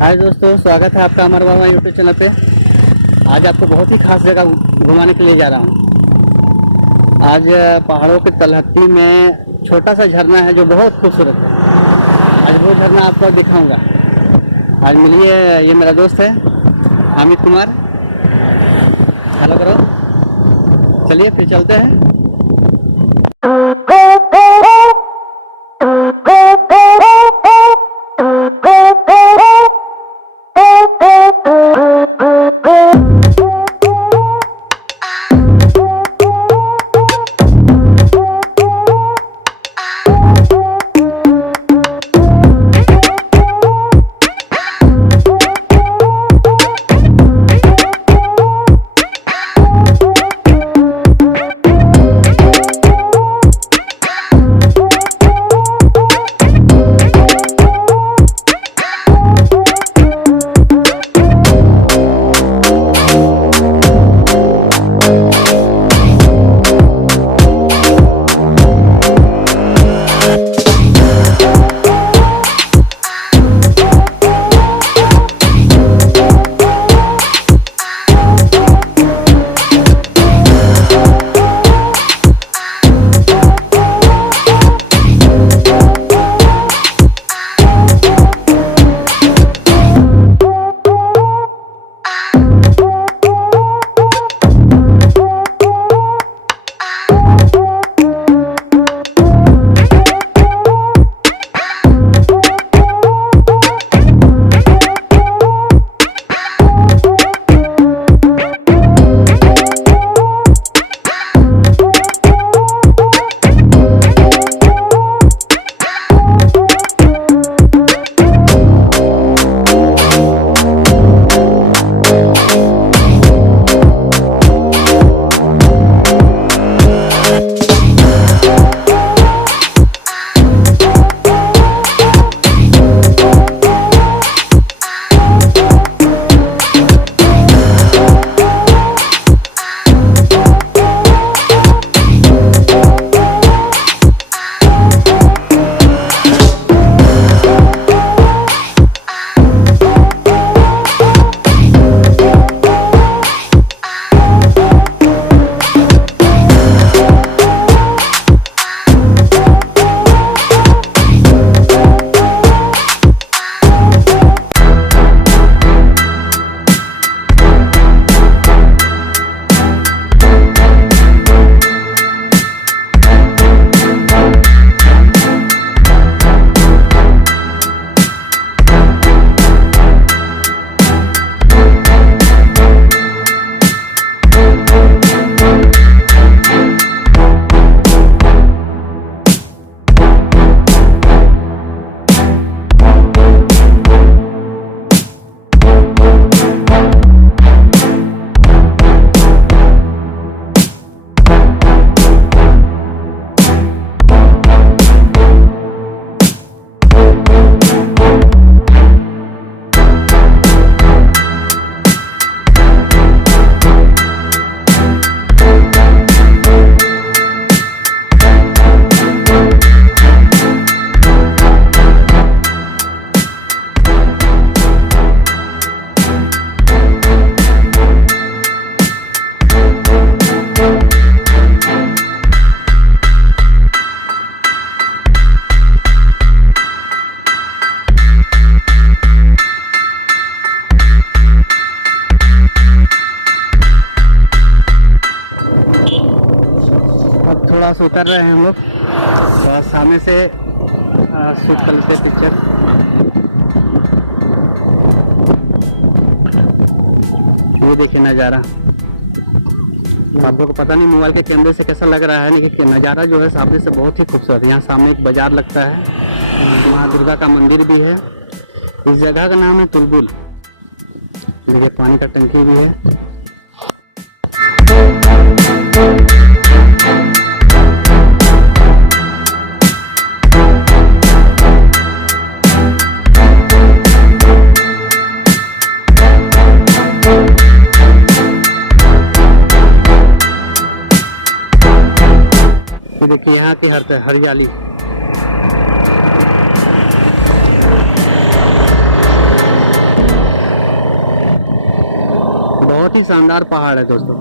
हाय दोस्तों, स्वागत है आपका हमारे बाबा यूट्यूब चैनल पे। आज आपको बहुत ही खास जगह घुमाने के लिए जा रहा हूँ। आज पहाड़ों की तलहटी में छोटा सा झरना है जो बहुत खूबसूरत है। आज वो झरना आपको दिखाऊंगा। आज मिलिए, ये मेरा दोस्त है अमित कुमार। हेलो करो, चलिए फिर चलते हैं। थोड़ा सा उतर रहे हैं हम लोग, थोड़ा सामने से शूट कर लेते पिक्चर। ये देखिए नज़ारा, आप लोग को पता नहीं मोबाइल के कैमरे से कैसा लग रहा है, लेकिन नज़ारा जो है सामने से बहुत ही खूबसूरत है। यहाँ सामने एक बाजार लगता है, माँ दुर्गा का मंदिर भी है। इस जगह का नाम है तुलबुल। देखिए पानी का टंकी भी है। देखिए यहाँ की हरियाली। ही शानदार पहाड़ है दोस्तों।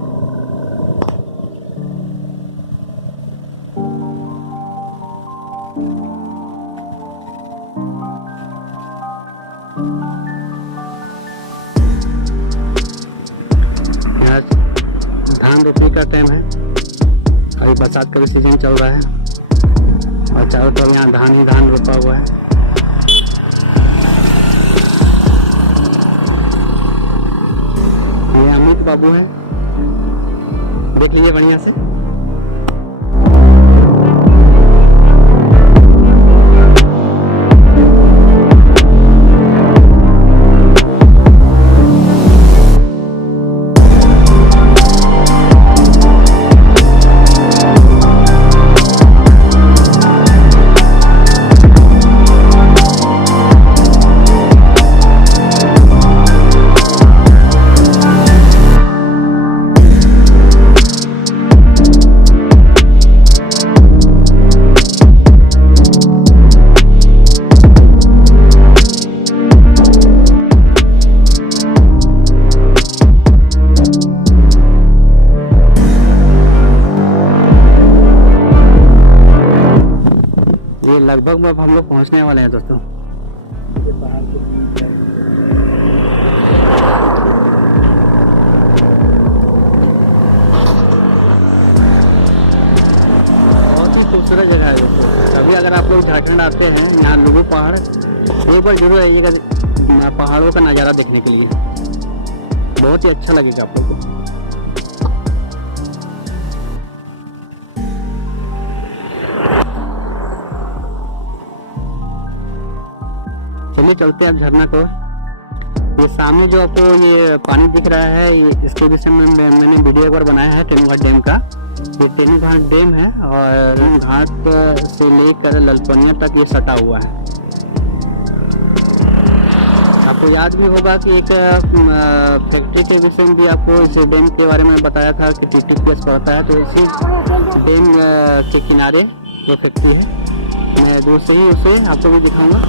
यहाँ धान रोपने का टाइम है, अभी बरसात का भी सीजन चल रहा है और चारों तरफ यहाँ धान ही धान रोपा हुआ है। ये अमित बाबू है, देख लीजिए बढ़िया से। लगभग अब हम लोग पहुंचने वाले हैं दोस्तों। बहुत ही खूबसूरत जगह है दोस्तों। कभी अगर आप लोग झारखंड आते हैं, यहाँ लुगु पहाड़ एक बार जरूर आइएगा पहाड़ों का नज़ारा देखने के लिए, बहुत ही अच्छा लगेगा आप लोग को। चलिए चलते हैं अब झरना को। ये सामने जो आपको ये पानी दिख रहा है, ये इसके विषय में मैंने वीडियो एक बार बनाया है तेनुघाट डैम का। ये तेनुघाट डैम है और घाट से लेकर ललपनिया तक ये सटा हुआ है। आपको याद भी होगा कि एक फैक्ट्री के विषय में भी आपको इस डैम के बारे में बताया था कि टिप गैस पड़ता है, तो इसी डैम के किनारे ये फैक्ट्री है। मैं दूर से ही उसे आपको भी दिखाऊंगा।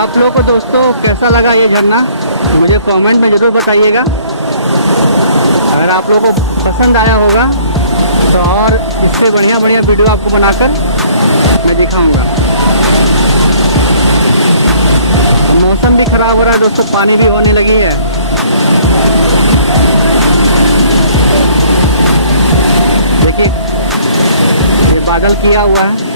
आप लोगों को दोस्तों कैसा लगा ये झरना, मुझे कमेंट में ज़रूर बताइएगा। अगर आप लोगों को पसंद आया होगा तो और इससे बढ़िया बढ़िया वीडियो आपको बनाकर मैं दिखाऊंगा। मौसम भी ख़राब हो रहा है दोस्तों, पानी भी होने लगी है। देखिए ये बादल किया हुआ है।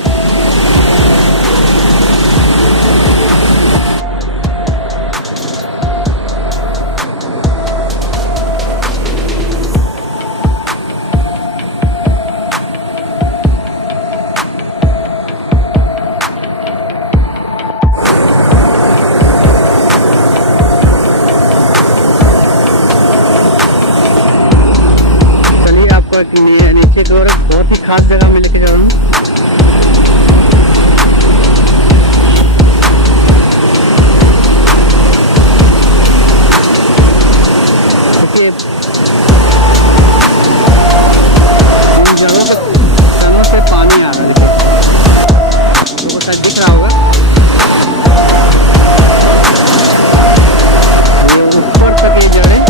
नीचे की ओर बहुत ही खास जगह में लेके जा रहा हूँ। देखिए इन जगहों से पानी आ रहा है, आपको शायद दिख रहा होगा। ये ऊपर तक ये जा रहे हैं।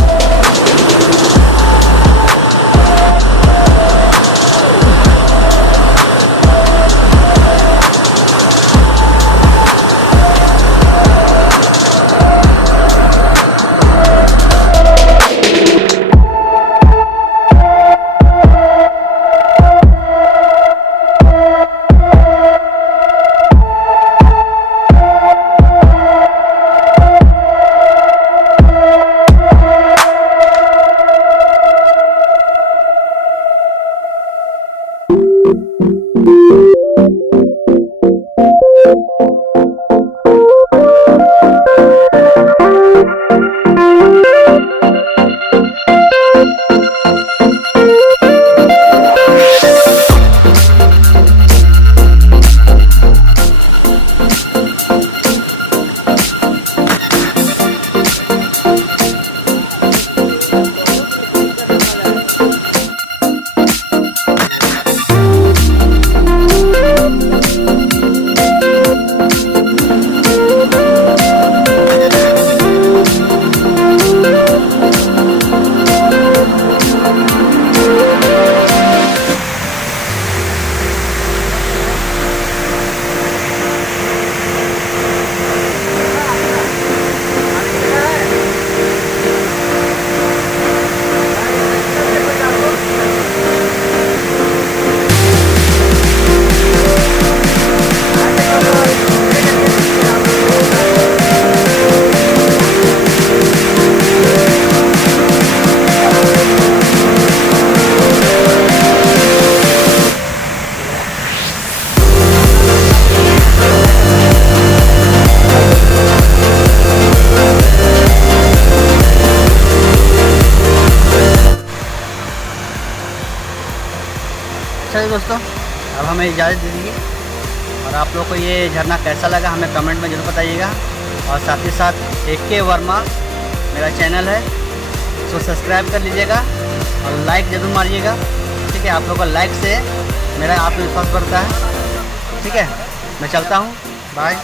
चलिए दोस्तों, अब हमें इजाज़त दे दीजिए और आप लोग को ये झरना कैसा लगा हमें कमेंट में ज़रूर बताइएगा। और साथ ही साथ AK वर्मा मेरा चैनल है, तो सब्सक्राइब कर लीजिएगा और लाइक ज़रूर मारिएगा। ठीक है, आप लोगों का लाइक से मेरा आत्मविश्वास बढ़ता है। ठीक है, मैं चलता हूँ, बाय।